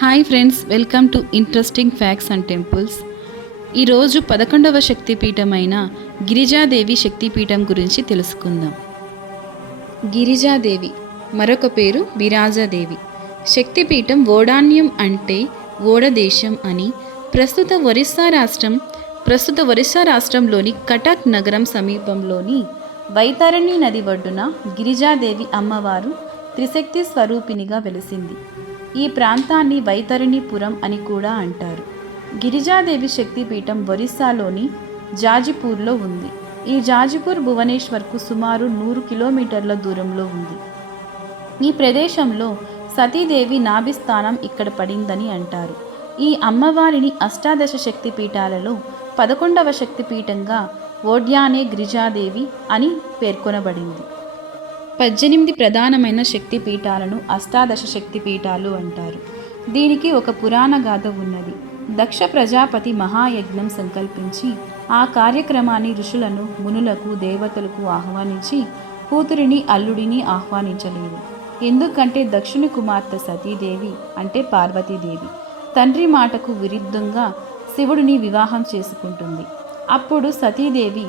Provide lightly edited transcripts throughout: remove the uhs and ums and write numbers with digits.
Hi friends, welcome to interesting facts and temples. ఈరోజు 11వ శక్తిపీఠమైన గిరిజాదేవి శక్తిపీఠం గురించి తెలుసుకుందాం. గిరిజాదేవి మరొక పేరు బిరాజాదేవి. శక్తిపీఠం ఓడాన్యం అంటే ఓడదేశం అని. ప్రస్తుత ఒరిస్సా రాష్ట్రంలోని కటక్ నగరం సమీపంలోని వైతరణి నది ఒడ్డున గిరిజాదేవి అమ్మవారు త్రిశక్తి స్వరూపిణిగా వెలిసింది. ఈ ప్రాంతాన్ని వైతరణిపురం అని కూడా అంటారు. గిరిజాదేవి శక్తిపీఠం ఒరిస్సాలోని జాజిపూర్లో ఉంది. ఈ జాజిపూర్ భువనేశ్వర్కు సుమారు 100 కిలోమీటర్ల దూరంలో ఉంది. ఈ ప్రదేశంలో సతీదేవి నాభిస్థానం ఇక్కడ పడిందని అంటారు. ఈ అమ్మవారిని అష్టాదశ శక్తిపీఠాలలో 11వ శక్తిపీఠంగా ఓడ్యానే గిరిజాదేవి అని పేర్కొనబడింది. 18 ప్రధానమైన శక్తిపీఠాలను అష్టాదశ శక్తిపీఠాలు అంటారు. దీనికి ఒక పురాణ గాథ ఉన్నది. దక్ష ప్రజాపతి మహాయజ్ఞం సంకల్పించి ఆ కార్యక్రమాన్ని ఋషులను, మునులకు, దేవతలకు ఆహ్వానించి కూతురిని, అల్లుడిని ఆహ్వానించలేదు. ఎందుకంటే దక్షుని కుమార్తె సతీదేవి అంటే పార్వతీదేవి తండ్రి మాటకు విరుద్ధంగా శివుడిని వివాహం చేసుకుంటుంది. అప్పుడు సతీదేవి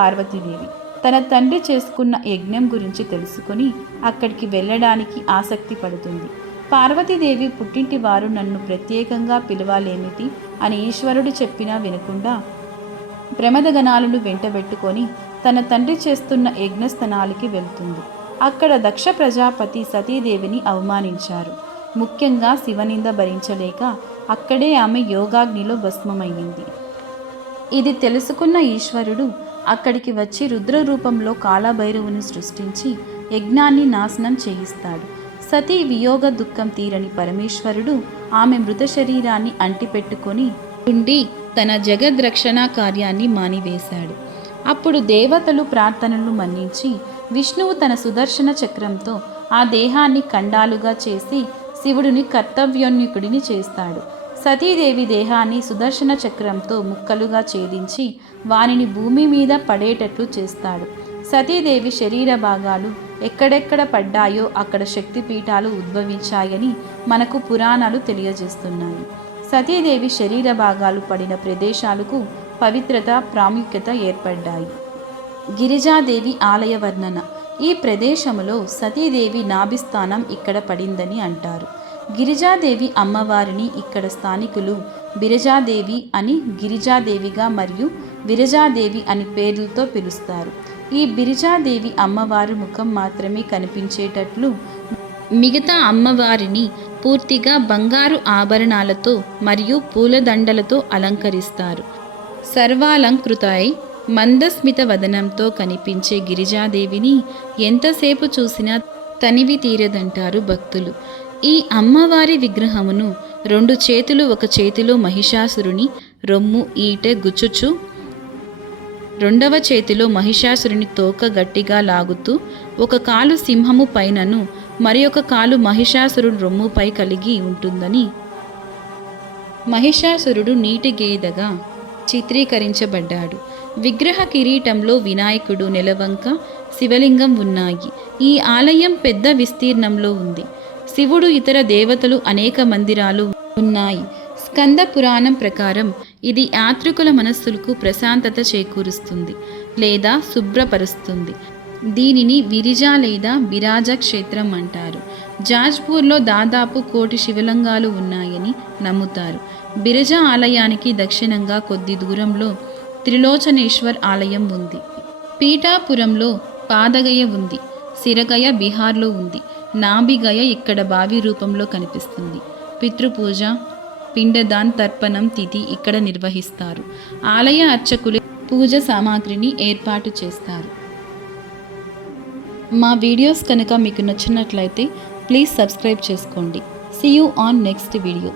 పార్వతీదేవి తన తండ్రి చేసుకున్న యజ్ఞం గురించి తెలుసుకొని అక్కడికి వెళ్ళడానికి ఆసక్తి పడుతుంది. పార్వతీదేవి పుట్టింటి వారు నన్ను ప్రత్యేకంగా పిలవాలేమిటి అని ఈశ్వరుడు చెప్పినా వినకుండా ప్రమదగణాలను వెంటబెట్టుకొని తన తండ్రి చేస్తున్న యజ్ఞస్థనాలకి వెళ్తుంది. అక్కడ దక్ష ప్రజాపతి సతీదేవిని అవమానించారు. ముఖ్యంగా శివనింద భరించలేక అక్కడే ఆమె యోగాగ్నిలో భస్మమయ్యింది. ఇది తెలుసుకున్న ఈశ్వరుడు అక్కడికి వచ్చి రుద్ర రూపంలో కాలభైరవుని సృష్టించి యజ్ఞాన్ని నాశనం చేయిస్తాడు. సతీ వియోగ దుఃఖం తీరని పరమేశ్వరుడు ఆమె మృత శరీరాన్ని అంటిపెట్టుకొని ఉండి తన జగద్రక్షణ కార్యాన్ని మానివేశాడు. అప్పుడు దేవతలు ప్రార్థనలు మన్నించి విష్ణువు తన సుదర్శన చక్రంతో ఆ దేహాన్ని ఖండాలుగా చేసి శివుడిని కర్తవ్యోన్యుకుడిని చేస్తాడు. సతీదేవి దేహాన్ని సుదర్శన చక్రంతో ముక్కలుగా ఛేదించి వానిని భూమి మీద పడేటట్లు చేస్తాడు. సతీదేవి శరీర భాగాలు ఎక్కడెక్కడ పడ్డాయో అక్కడ శక్తిపీఠాలు ఉద్భవించాయని మనకు పురాణాలు తెలియజేస్తున్నాయి. సతీదేవి శరీర భాగాలు పడిన ప్రదేశాలకు పవిత్రత, ప్రాముఖ్యత ఏర్పడ్డాయి. గిరిజాదేవి ఆలయ వర్ణన. ఈ ప్రదేశంలో సతీదేవి నాభిస్థానం ఇక్కడ పడిందని అంటారు. గిరిజాదేవి అమ్మవారిని ఇక్కడ స్థానికులు బిరజాదేవి అని, గిరిజాదేవిగా మరియు విరజాదేవి అని పేర్లతో పిలుస్తారు. ఈ బిరజాదేవి అమ్మవారి ముఖం మాత్రమే కనిపించేటట్లు మిగతా అమ్మవారిని పూర్తిగా బంగారు ఆభరణాలతో మరియు పూలదండలతో అలంకరిస్తారు. సర్వాలంకృతై మందస్మిత వదనంతో కనిపించే గిరిజాదేవిని ఎంతసేపు చూసినా తనివి తీరదంటారు భక్తులు. ఈ అమ్మవారి విగ్రహమును 2 చేతులు, ఒక చేతిలో మహిషాసురుని రొమ్ము ఈటె గుచ్చుచు, 2వ చేతిలో మహిషాసురుని తోక గట్టిగా లాగుతూ, ఒక కాలు సింహము పైనను మరి ఒక కాలు మహిషాసురుడు రొమ్ముపై కలిగి ఉంటుందని. మహిషాసురుడు నీటి గేదెగా చిత్రీకరించబడ్డాడు. విగ్రహ కిరీటంలో వినాయకుడు, నెలవంక, శివలింగం ఉన్నాయి. ఈ ఆలయం పెద్ద విస్తీర్ణంలో ఉంది. శివుడు, ఇతర దేవతలు అనేక మందిరాలు ఉన్నాయి. స్కంద పురాణం ప్రకారం ఇది యాత్రికుల మనస్సులకు ప్రశాంతత చేకూరుస్తుంది లేదా శుభ్రపరుస్తుంది. దీనిని విరిజా లేదా బిరాజ క్షేత్రం అంటారు. జాజ్పూర్లో దాదాపు 1 కోటి శివలింగాలు ఉన్నాయని నమ్ముతారు. బిరజా ఆలయానికి దక్షిణంగా కొద్ది దూరంలో త్రిలోచనేశ్వర్ ఆలయం ఉంది. పీఠాపురంలో పాదగయ ఉంది. సిరగయ బీహార్లో ఉంది. నాభిగయ ఇక్కడ బావి రూపంలో కనిపిస్తుంది. పితృపూజ, పిండదాన్, తర్పణం తిథి ఇక్కడ నిర్వహిస్తారు. ఆలయ అర్చకులు పూజ సామాగ్రిని ఏర్పాటు చేస్తారు. మా వీడియోస్ కనుక మీకు నచ్చినట్లయితే ప్లీజ్ సబ్స్క్రైబ్ చేసుకోండి. See you on next video.